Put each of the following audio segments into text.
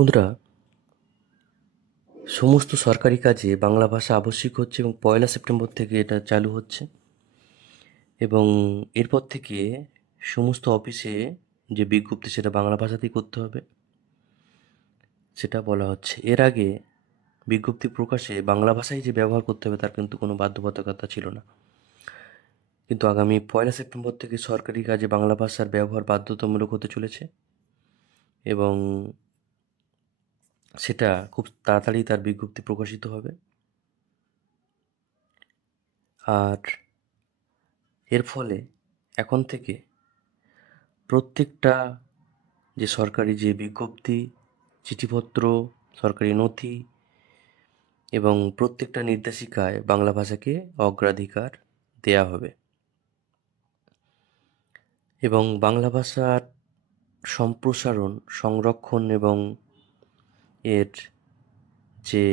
বন্ধুরা, সমস্ত সরকারি কাজে বাংলা ভাষা আবশ্যিক হচ্ছে এবং 1লা সেপ্টেম্বর থেকে এটা চালু হচ্ছে। এবং এরপর থেকে সমস্ত অফিসে যে বিজ্ঞপ্তি সেটা বাংলা ভাষাতেই করতে হবে, সেটা বলা হচ্ছে। এর আগে বিজ্ঞপ্তি প্রকাশে বাংলা ভাষাই যে ব্যবহার করতে হবে তার কিন্তু কোনো বাধ্যবাধকতা ছিল না। কিন্তু আগামী 1লা সেপ্টেম্বর থেকে সরকারি কাজে বাংলা ভাষার ব্যবহার বাধ্যতামূলক হতে চলেছে এবং সেটা খুব তাড়াতাড়ি তার বিজ্ঞপ্তি প্রকাশিত হবে। আর এর ফলে এখন থেকে প্রত্যেকটা যে সরকারি যে বিজ্ঞপ্তি, চিঠিপত্র, সরকারি নথি এবং প্রত্যেকটা নির্দেশিকায় বাংলা ভাষাকে অগ্রাধিকার দেয়া হবে এবং বাংলা ভাষার সম্প্রসারণ, সংরক্ষণ এবং এর যে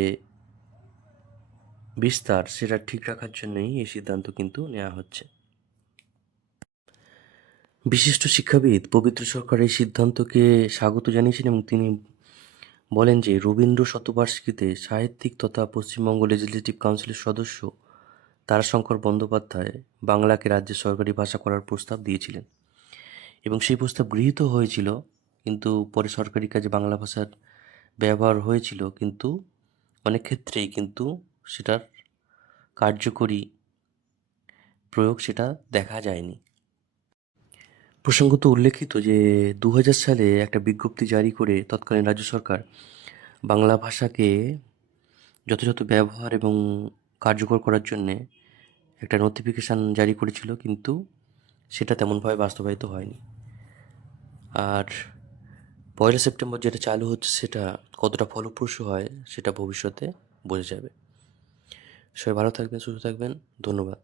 বিস্তার সেটা ঠিক রাখার জন্যই এই সিদ্ধান্ত কিন্তু নেওয়া হচ্ছে। বিশিষ্ট শিক্ষাবিদ পবিত্র সরকার এই সিদ্ধান্তকে স্বাগত জানিয়েছেন এবং তিনি বলেন যে রবীন্দ্র শতবার্ষিকীতে সাহিত্যিক তথা পশ্চিমবঙ্গ লেজিসলেটিভ কাউন্সিলের সদস্য তারাশঙ্কর বন্দ্যোপাধ্যায় বাংলাকে রাজ্যের সরকারি ভাষা করার প্রস্তাব দিয়েছিলেন এবং সেই প্রস্তাব গৃহীত হয়েছিল। কিন্তু পরে সরকারি কাজে বাংলা ভাষার ব্যবহার হয়েছিল, কিন্তু অনেক ক্ষেত্রেই কিন্তু সেটার কার্যকরী প্রয়োগ সেটা দেখা যায়নি। প্রসঙ্গত উল্লেখিত যে 2000 সালে একটা বিজ্ঞপ্তি জারি করে তৎকালীন রাজ্য সরকার বাংলা ভাষাকে যথাযথ ব্যবহার এবং কার্যকর করার জন্যে একটা নোটিফিকেশান জারি করেছিল, কিন্তু সেটা তেমনভাবে বাস্তবায়িত হয়নি। আর 1লা সেপ্টেম্বর যেটা চালু হচ্ছে সেটা কতটা ফলপ্রসূ হয় সেটা ভবিষ্যতে বোঝা যাবে। সবাই ভালো থাকবেন, সুস্থ থাকবেন। ধন্যবাদ।